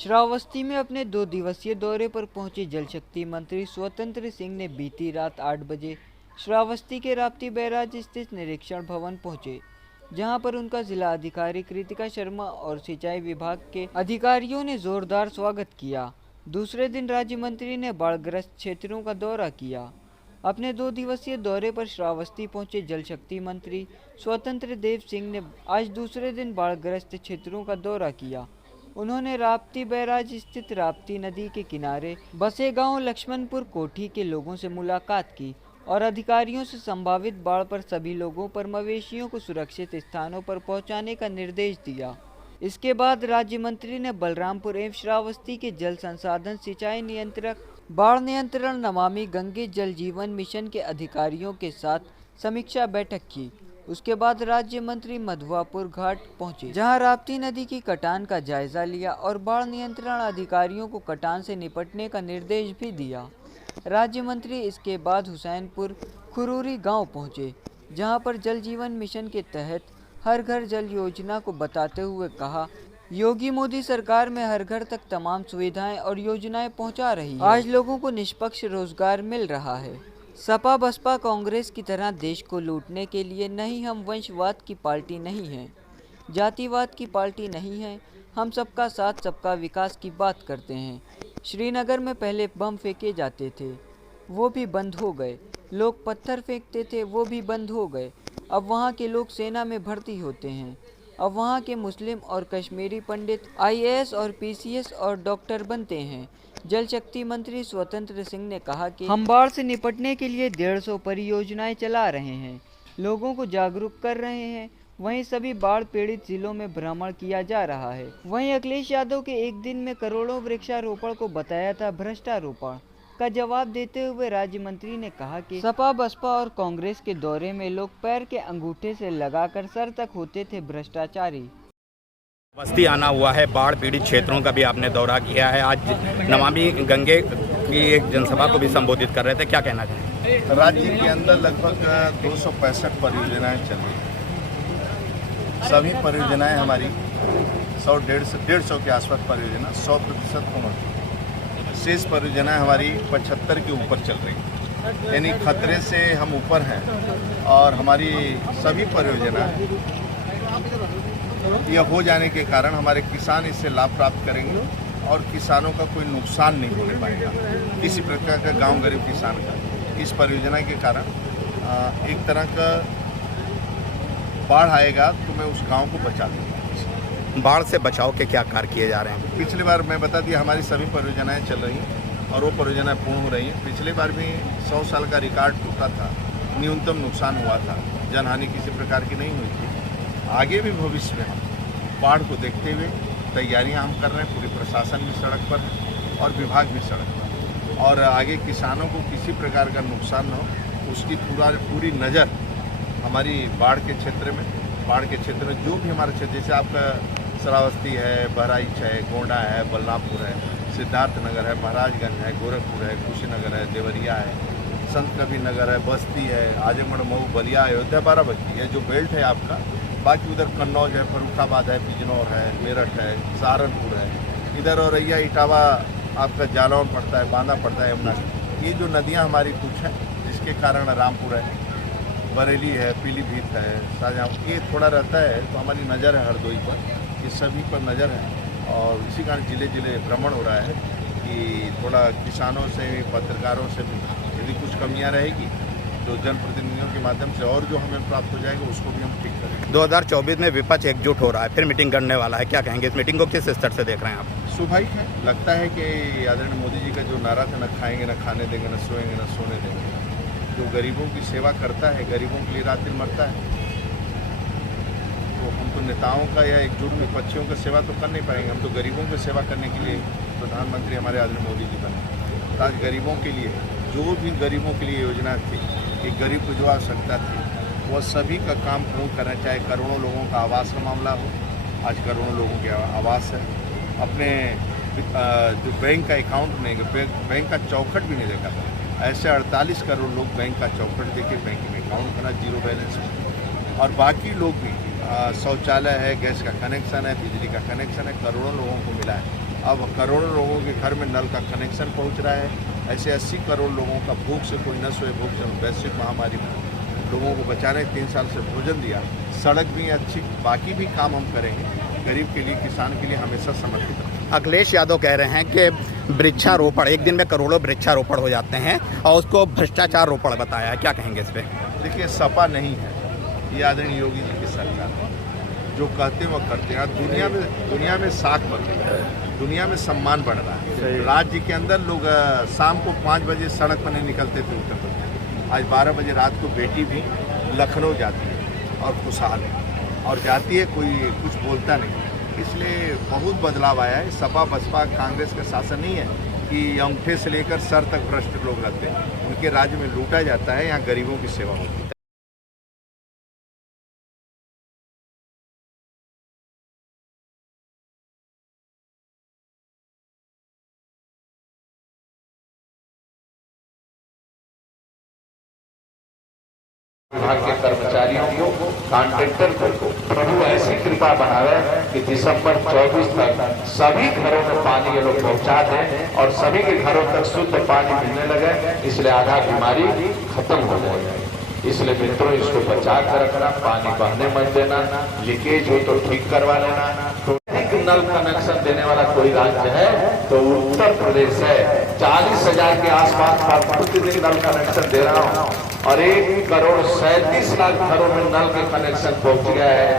श्रावस्ती में अपने 2 दिवसीय दौरे पर पहुंचे जल शक्ति मंत्री स्वतंत्र सिंह ने बीती रात 8 बजे श्रावस्ती के राप्ती बैराज स्थित निरीक्षण भवन पहुंचे, जहां पर उनका जिला अधिकारी कृतिका शर्मा और सिंचाई विभाग के अधिकारियों ने जोरदार स्वागत किया। दूसरे दिन राज्य मंत्री ने बाढ़ग्रस्त क्षेत्रों का दौरा किया। अपने 2 दिवसीय दौरे पर श्रावस्ती पहुंचे जल शक्ति मंत्री स्वतंत्र देव सिंह ने आज दूसरे दिन बाढ़ग्रस्त क्षेत्रों का दौरा किया। उन्होंने राप्ती बैराज स्थित राप्ती नदी के किनारे बसे गांव लक्ष्मणपुर कोठी के लोगों से मुलाकात की और अधिकारियों से संभावित बाढ़ पर सभी लोगों पर मवेशियों को सुरक्षित स्थानों पर पहुंचाने का निर्देश दिया। इसके बाद राज्य मंत्री ने बलरामपुर एवं श्रावस्ती के जल संसाधन सिंचाई नियंत्रक, बाढ़ नियंत्रण, नमामि गंगे जल जीवन मिशन के अधिकारियों के साथ समीक्षा बैठक की। उसके बाद राज्य मंत्री मधुआपुर घाट पहुंचे, जहां राप्ती नदी की कटान का जायजा लिया और बाढ़ नियंत्रण अधिकारियों को कटान से निपटने का निर्देश भी दिया। राज्य मंत्री इसके बाद हुसैनपुर खुरूरी गांव पहुंचे, जहां पर जल जीवन मिशन के तहत हर घर जल योजना को बताते हुए कहा, योगी मोदी सरकार में हर घर तक तमाम सुविधाएं और योजनाएं पहुंचा रही है। आज लोगों को निष्पक्ष रोजगार मिल रहा है। सपा बसपा कांग्रेस की तरह देश को लूटने के लिए नहीं, हम वंशवाद की पार्टी नहीं हैं, जातिवाद की पार्टी नहीं है। हम सबका साथ सबका विकास की बात करते हैं। श्रीनगर में पहले बम फेंके जाते थे, वो भी बंद हो गए। लोग पत्थर फेंकते थे, वो भी बंद हो गए। अब वहाँ के लोग सेना में भर्ती होते हैं। अब वहाँ के मुस्लिम और कश्मीरी पंडित IAS और PCS और डॉक्टर बनते हैं। जल शक्ति मंत्री स्वतंत्र सिंह ने कहा कि हम बाढ़ से निपटने के लिए 150 परियोजनाएं चला रहे हैं, लोगों को जागरूक कर रहे हैं। वहीं सभी बाढ़ पीड़ित जिलों में भ्रमण किया जा रहा है। वहीं अखिलेश यादव के एक दिन में करोड़ों वृक्षारोपण को बताया था भ्रष्टारोपण का जवाब देते हुए राज्य मंत्री ने कहा कि सपा बसपा और कांग्रेस के दौरे में लोग पैर के अंगूठे से लगाकर सर तक होते थे भ्रष्टाचारी। बस्ती आना हुआ है, बाढ़ पीड़ित क्षेत्रों का भी आपने दौरा किया है। आज नमामि गंगे की एक जनसभा को भी संबोधित कर रहे थे, क्या कहना चाहेंगे? राज्य के अंदर लगभग 265 परियोजनाएं चल रही हैं। सभी परियोजनाएं हमारी 100-150 के आसपास परियोजना 100% पूर्ण हुई। शेष परियोजनाएं हमारी 75 के ऊपर चल रही हैं, यानी खतरे से हम ऊपर हैं। और हमारी सभी परियोजना यह हो जाने के कारण हमारे किसान इससे लाभ प्राप्त करेंगे और किसानों का कोई नुकसान नहीं होने पाएगा, किसी प्रकार का गांव गरीब किसान का। इस परियोजना के कारण एक तरह का बाढ़ आएगा तो मैं उस गांव को बचा दूँगा। बाढ़ से बचाव के क्या कार्य किए जा रहे हैं? पिछली बार मैं बता दिया, हमारी सभी परियोजनाएं चल रही हैं और वो परियोजनाएं पूर्ण हो रही हैं। पिछली बार भी 100 साल का रिकॉर्ड टूटा था, न्यूनतम नुकसान हुआ था, जनहानि किसी प्रकार की नहीं हुई थी। आगे भी भविष्य में हम बाढ़ को देखते हुए तैयारियां हम कर रहे हैं। पूरी प्रशासन भी सड़क पर और विभाग भी सड़क पर, और आगे किसानों को किसी प्रकार का नुकसान न हो उसकी पूरी नज़र हमारी बाढ़ के क्षेत्र में जो भी हमारे क्षेत्र, जैसे आपका श्रावस्ती है, बहराइच है, गोंडा है, बलरामपुर है, सिद्धार्थनगर है, महाराजगंज है, गोरखपुर है, कुशीनगर है, देवरिया है, संत कबीर नगर है, बस्ती है, आजमगढ़, मऊ, बलिया, अयोध्या, बाराबंकी है, जो बेल्ट है आपका। बाकी उधर कन्नौज है, फर्रुखाबाद है, बिजनौर है, मेरठ है, सहारनपुर है, इधर औरैया, इटावा, आपका जालौन पड़ता है, बांदा पड़ता है, यमुना। ये जो नदियाँ हमारी कुछ हैं, जिसके कारण रामपुर है, बरेली है, पीलीभीत है, शाहजहाँपुर, ये थोड़ा रहता है तो हमारी नज़र है हरदोई पर, ये सभी पर नज़र है। और इसी कारण जिले जिले भ्रमण हो रहा है कि थोड़ा किसानों से, पत्रकारों से भी यदि कुछ कमियां रहेगी तो जनप्रतिनिधियों के माध्यम से और जो हमें प्राप्त हो जाएगा उसको भी हम ठीक करेंगे। 2024 में विपक्ष एकजुट हो रहा है, फिर मीटिंग करने वाला है, क्या कहेंगे? इस मीटिंग को किस स्तर से देख रहे हैं आप? स्वाभाविक है, लगता है कि आदरणीय मोदी जी का जो नारा था, न खाएंगे, न खाने देंगे, न सोएंगे, न सोने देंगे, जो गरीबों की सेवा करता है, गरीबों के लिए रात दिन मरता है, तो हम तो नेताओं का या एकजुट विपक्षियों का सेवा तो कर नहीं पाएंगे। हम तो गरीबों की सेवा करने के लिए प्रधानमंत्री हमारे आदरणीय मोदी जी बने। तो आज गरीबों के लिए, जो भी गरीबों के लिए योजना थी, एक गरीब को जो आवश्यकता थी, वह सभी का काम पूर्ण करना, चाहे करोड़ों लोगों का आवास का मामला हो। आज करोड़ों लोगों के आवास है, अपने जो बैंक का अकाउंट नहीं, बैंक का चौखट भी नहीं देखा था, ऐसे 48 करोड़ लोग बैंक का चौखट देके बैंक में अकाउंट बना जीरो बैलेंस में। और बाकी लोग भी शौचालय है, गैस का कनेक्शन है, बिजली का कनेक्शन है, करोड़ों लोगों को मिला है। अब करोड़ों लोगों के घर में नल का कनेक्शन पहुंच रहा है। ऐसे 80 करोड़ लोगों का भूख से कोई न सोए, भूख से वैश्विक महामारी में लोगों को बचाने 3 साल से भोजन दिया। सड़क भी अच्छी, बाकी भी काम हम करेंगे। गरीब के लिए, किसान के लिए हमेशा समर्पित हैं। अखिलेश यादव कह रहे हैं कि वृक्षारोपण, एक दिन में करोड़ों वृक्षारोपण हो जाते हैं और उसको भ्रष्टाचार रोपण बताया है। क्या कहेंगे इस पर? देखिए, सपा नहीं है, ये आदरणीय योगी जी की सरकार है। जो कहते हैं वो करते हैं। दुनिया में साख बढ़ रहा है, दुनिया में सम्मान बढ़ रहा है। राज्य के अंदर लोग शाम को 5 बजे सड़क पर नहीं निकलते थे उत्तर प्रदेश। आज 12 बजे रात को बेटी भी लखनऊ जाती है और खुशहाल है, और जाती है, कोई कुछ बोलता नहीं। इसलिए बहुत बदलाव आया है। सपा बसपा कांग्रेस का शासन नहीं है कि अंगूठे से लेकर सर तक भ्रष्ट लोग रहते हैं। उनके राज्य में लूटा जाता है, यहाँ गरीबों की सेवा होती है। विभाग के कर्मचारियों को, कॉन्ट्रैक्टर को प्रभु ऐसी कृपा बनावे कि दिसंबर 24 तक सभी घरों में पानी ये लोग पहुंचा दें और सभी के घरों तक शुद्ध पानी मिलने लगे। इसलिए आधा बीमारी खत्म हो जाए। इसलिए मित्रों, इसको बचा कर रखना, पानी बहने मत देना, लीकेज हो तो ठीक करवा लेना। तो नल कनेक्शन देने वाला कोई राज्य है तो उत्तर प्रदेश है। 40,000 के आसपास प्रतिदिन नल कनेक्शन दे रहा हूँ और 1,37,00,000 घरों में नल के कनेक्शन पहुंच गया है।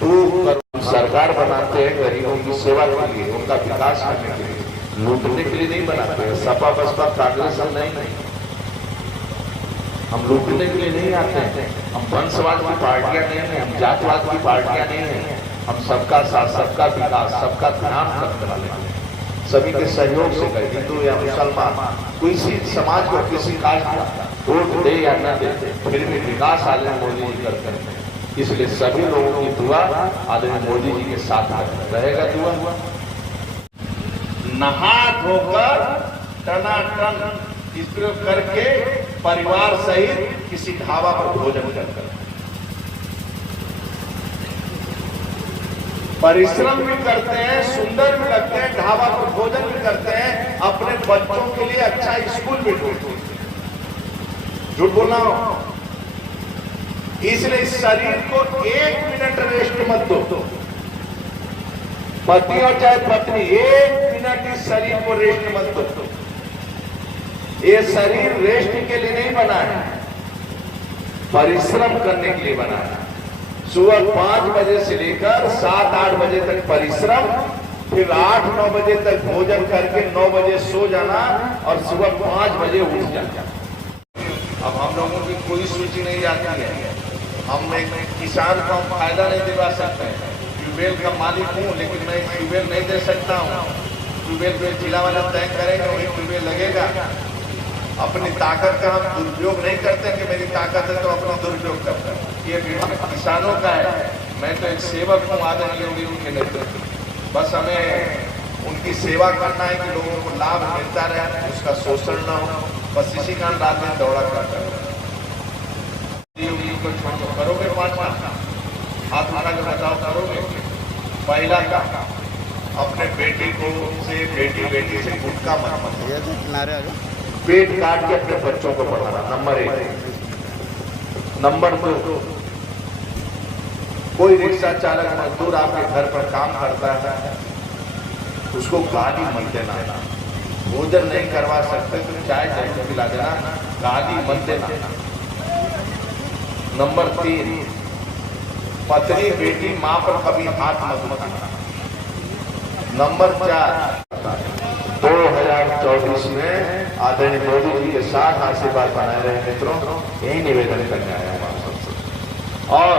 2 करोड़ सरकार बनाते हैं गरीबों की सेवा के लिए, उनका विकास करने के लिए, लूटने के लिए नहीं बनाते हैं। सपा बसपा कांग्रेस हम नहीं, हम लूटने के लिए नहीं आते हैं। हम वंशवाद की पार्टियां नहीं है, हम जातवाद की पार्टियां नहीं है। हम सबका साथ, सबका विकास, सबका ध्यान रखने वाले हैं। सभी के सहयोग से करें, हिंदू या मुसलमान, कोई सी समाज को किसी कास्ट का वोट दे या न दे, फिर भी विकास आदरणीय मोदी जी करते हैं। इसलिए सभी लोगों की दुआ आदरणीय मोदी जी के साथ रहेगा। दुआ नहा धोकर टनाटन इसको करके परिवार सहित किसी ढाबा पर भोजन करकर परिश्रम भी करते हैं, सुंदर भी लगते हैं, ढाबा पर भोजन भी करते हैं, अपने बच्चों के लिए अच्छा स्कूल भी ढूंढते हैं। झूठ बोलना हो, इसलिए इस शरीर को 1 मिनट रेस्ट मत दो। पति और चाहे पत्नी, 1 मिनट इस शरीर को रेस्ट मत दो। ये शरीर रेस्ट के लिए नहीं बना है, परिश्रम करने के लिए बना है। सुबह 5 बजे से लेकर 7-8 बजे तक परिश्रम, फिर 8-9 बजे तक भोजन करके 9 बजे सो जाना और सुबह 5 बजे उठ जाना। अब हम लोगों की कोई सूची नहीं आती है। हम एक किसान को हम फायदा नहीं दिलवा सकते हैं। ट्यूबवेल का मालिक हूँ, लेकिन मैं ट्यूबवेल नहीं दे सकता हूँ। ट्यूबवेल पे जिला वाला तय करेंगे, वही ट्यूबवेल लगेगा। अपनी ताकत का हम दुरुपयोग नहीं करते कि मेरी ताकत है तो अपना दुरुपयोग करते हैं। ये विभाग किसानों का है। मैं तो एक सेवक हूँ आदरणीय योगी जी के नेतृत्व। बस हमें उनकी सेवा करना है कि लोगों को लाभ मिलता रहे, उसका शोषण न हो। बस इसी कारण रात में दौड़ा करता है। योगी को छोड़ करोगे 5 हाथ उठा के बताओ, करोगे? पहला का अपने बेटी को से बेटी से गुटखा मत, पेट काट के अपने बच्चों को पढ़ाना, नंबर 1। नंबर 2, कोई रिक्शा चालक मजदूर आपके घर पर काम करता है, उसको गाली मत देना। भोजन नहीं करवा सकते तो चाय जरूर पिला देना, गाली मत देना। नंबर 3, पत्नी बेटी मां पर कभी हाथ मत उठाना। नंबर 4, 2024 में आदरणीय मोदी जी के साथ आशीर्वाद बनाए रहे मित्रों, यही निवेदन करने आया हूँ आप सबसे। और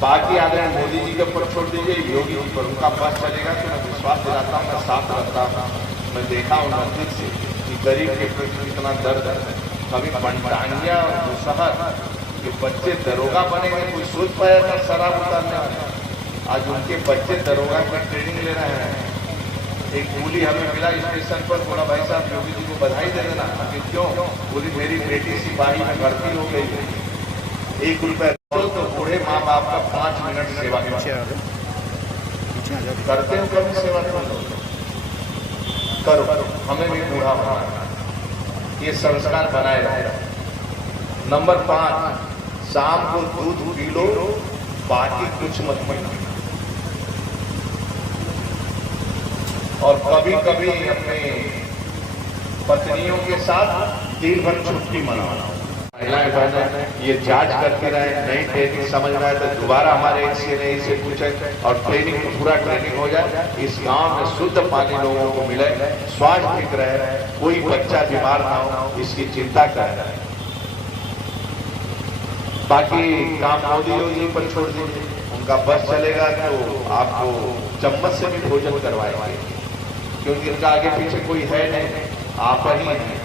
बाकी आदरणीय मोदी जी के ऊपर छोड़ दीजिए, योगी जी पर उनका बस चलेगा कि मैं विश्वास दिलाता हूँ, मैं साथ रहता हूँ। मैं देखा हूँ नजदीक से कि गरीब के प्रति कितना दर्द है। कभी पंटांगिया और मुसहर के बच्चे दरोगा बनेंगे, कोई सोच पाया था शराब उतारने वाले? आज उनके बच्चे दरोगा की ट्रेनिंग ले रहे हैं। एक मूली हमें मिला स्टेशन पर, बोला भाई साहब योगी जी को बधाई दे देना। कि क्यों? बोली मेरी बेटी सिपाही में भर्ती हो गई। 1 रुपया तो बूढ़े माँ बाप का 5 मिनट सेवा करते हो। कभी सेवा कर लो। करो, हमें भी बूढ़ा होना है। ये संस्कार बनाए रहे। नंबर 5, शाम को दूध पी लो, बाकी कुछ मत पीना। और कभी कभी अपने पत्नियों के साथ दिन भर छुट्टी मनाना। महिलाएं बहनें ये जांच करती रहे, नई ट्रेनिंग समझ में आए तो दोबारा हमारे एक्सीएनए से पूछे और ट्रेनिंग पूरा ट्रेनिंग हो जाए। इस गांव में शुद्ध पानी लोगों को मिले, स्वास्थ्य ठीक रहे, कोई बच्चा बीमार ना हो, इसकी चिंता करें। बाकी काम मोदी योगी पर छोड़ दीजिए, उनका बस चलेगा तो आपको चम्मच से भी भोजन करवाएंगे, क्योंकि इनका आगे पीछे कोई है नहीं, आप ही हैं।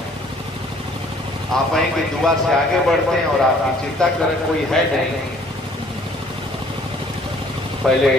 आप ही की दुआ से आगे बढ़ते हैं और आपकी चिंता करें कोई है नहीं। पहले